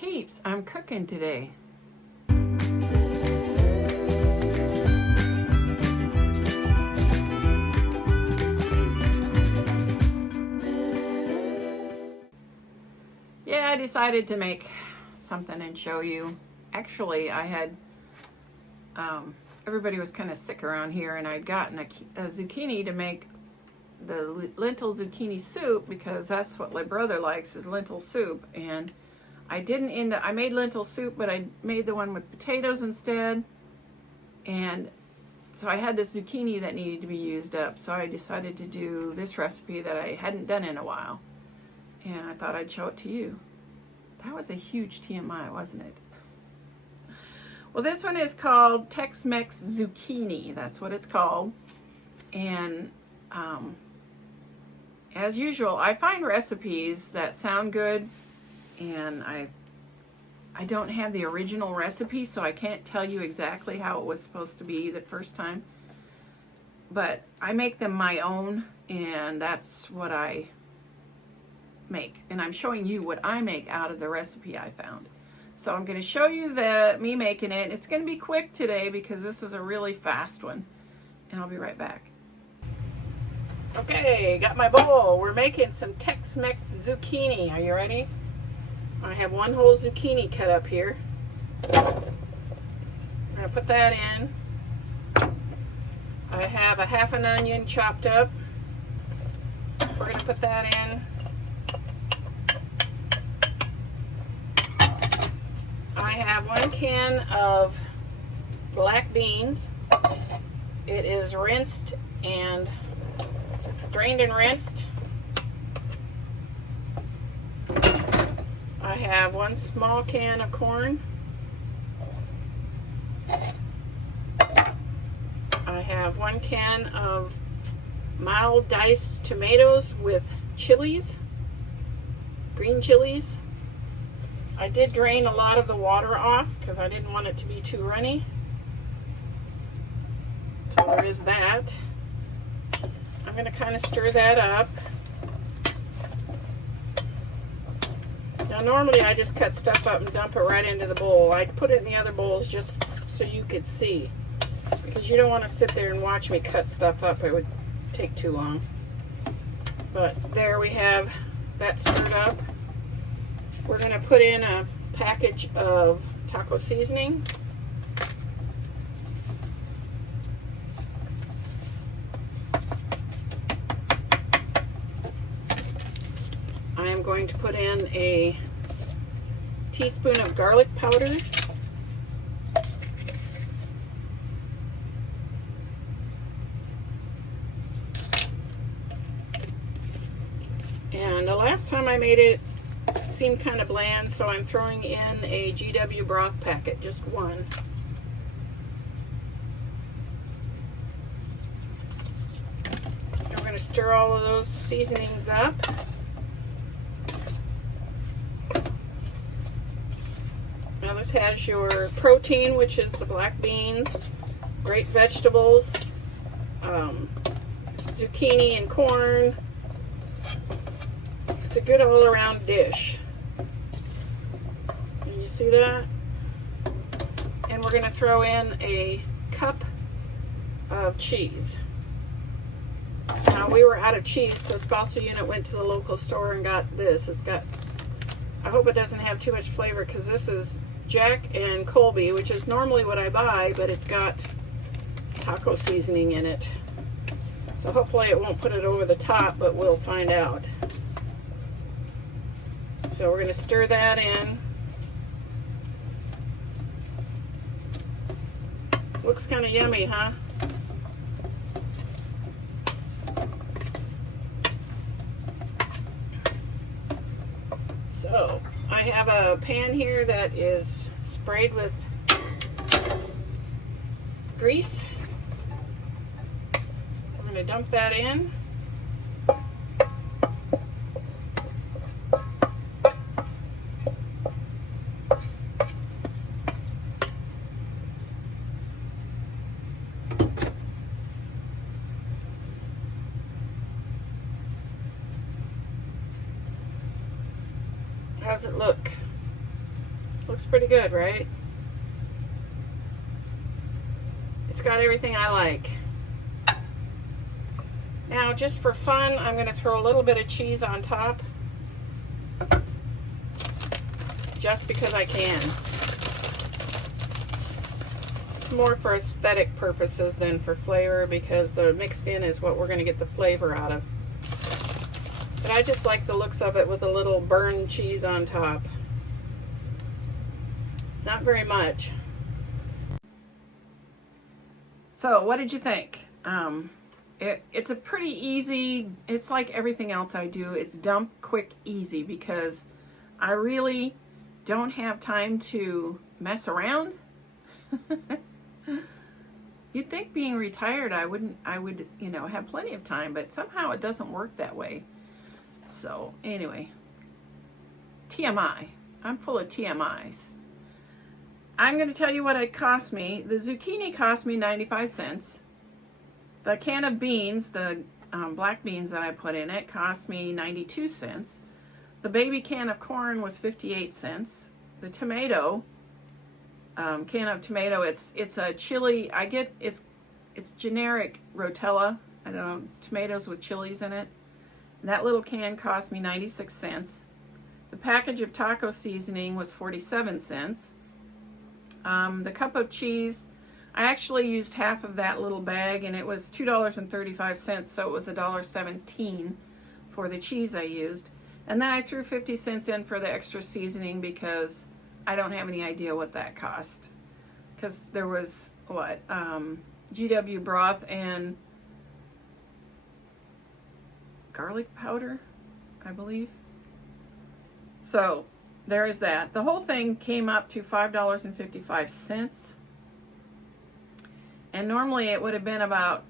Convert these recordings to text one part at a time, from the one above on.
heaps I'm cooking today. Yeah, I decided to make something and show you. Actually, I had, everybody was kind of sick around here, and I'd gotten a zucchini to make the lentil zucchini soup because that's what my brother likes, is lentil soup. And I made lentil soup, but I made the one with potatoes instead. And so I had this zucchini that needed to be used up. So I decided to do this recipe that I hadn't done in a while. And I thought I'd show it to you. That was a huge TMI, wasn't it? Well, this one is called Tex-Mex zucchini. That's what it's called. And as usual, I find recipes that sound good, and I don't have the original recipe, so I can't tell you exactly how it was supposed to be the first time. But I make them my own, and that's what I make. And I'm showing you what I make out of the recipe I found. So I'm going to show you me making it. It's going to be quick today because this is a really fast one. And I'll be right back. Okay, got my bowl. We're making some Tex-Mex zucchini. Are you ready? I have one whole zucchini cut up here. I'm going to put that in. I have a half an onion chopped up. We're going to put that in. I have 1 can of black beans. It is rinsed and drained and rinsed. I have 1 small can of corn. I have 1 can of mild diced tomatoes with chilies, green chilies. I did drain a lot of the water off because I didn't want it to be too runny. So there is that. I'm going to kind of stir that up. Now normally I just cut stuff up and dump it right into the bowl. I put it in the other bowls just so you could see, because you don't want to sit there and watch me cut stuff up. It would take too long. But there we have that stirred up. We're going to put in a package of taco seasoning. I am going to put in a teaspoon of garlic powder. And the last time I made it seemed kind of bland, so I'm throwing in a GW broth packet, just 1. And we're going to stir all of those seasonings up. Now this has your protein, which is the black beans, great vegetables, zucchini and corn. It's a good all-around dish. Can you see that? And we're going to throw in a cup of cheese. Now we were out of cheese, so Spousal Unit went to the local store and got this. I hope it doesn't have too much flavor because this is Jack and Colby, which is normally what I buy, but it's got taco seasoning in it. So hopefully it won't put it over the top, but we'll find out. So we're going to stir that in. Looks kind of yummy, huh? So I have a pan here that is sprayed with grease. We're going to dump that in. How's it look? Looks pretty good, right? It's got everything I like. Now, just for fun, I'm going to throw a little bit of cheese on top. Just because I can. It's more for aesthetic purposes than for flavor, because the mixed in is what we're going to get the flavor out of. But I just like the looks of it with a little burned cheese on top. Not very much. So, what did you think? It's a pretty easy, it's like everything else I do. It's dump, quick, easy, because I really don't have time to mess around. You'd think being retired I would, you know, have plenty of time, but somehow it doesn't work that way. So, anyway, TMI. I'm full of TMIs. I'm going to tell you what it cost me. The zucchini cost me 95 cents. The can of beans, the black beans that I put in it, cost me 92 cents. The baby can of corn was 58 cents. The tomato, can of tomato, it's a chili. It's generic Rotella. I don't know, it's tomatoes with chilies in it. And that little can cost me 96 cents. The package of taco seasoning was 47 cents. The cup of cheese, I actually used half of that little bag, and it was $2.35, so it was $1.17 for the cheese I used. And then I threw 50 cents in for the extra seasoning, because I don't have any idea what that cost. Because there was, what, GW broth and garlic powder, I believe. So, there is that. The whole thing came up to $5.55. And normally it would have been about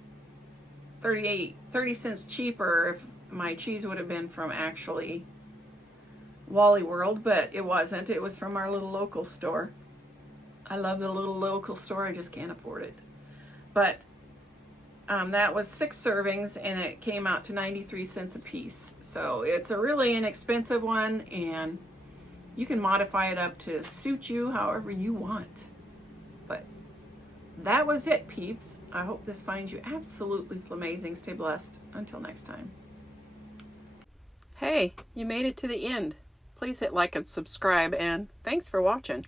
30 cents cheaper if my cheese would have been from actually Wally World, but it wasn't. It was from our little local store. I love the little local store. I just can't afford it. But that was 6 servings, and it came out to 93 cents a piece. So it's a really inexpensive one, and you can modify it up to suit you however you want. But that was it, peeps. I hope this finds you absolutely flamazing. Stay blessed. Until next time. Hey, you made it to the end. Please hit like and subscribe, and thanks for watching.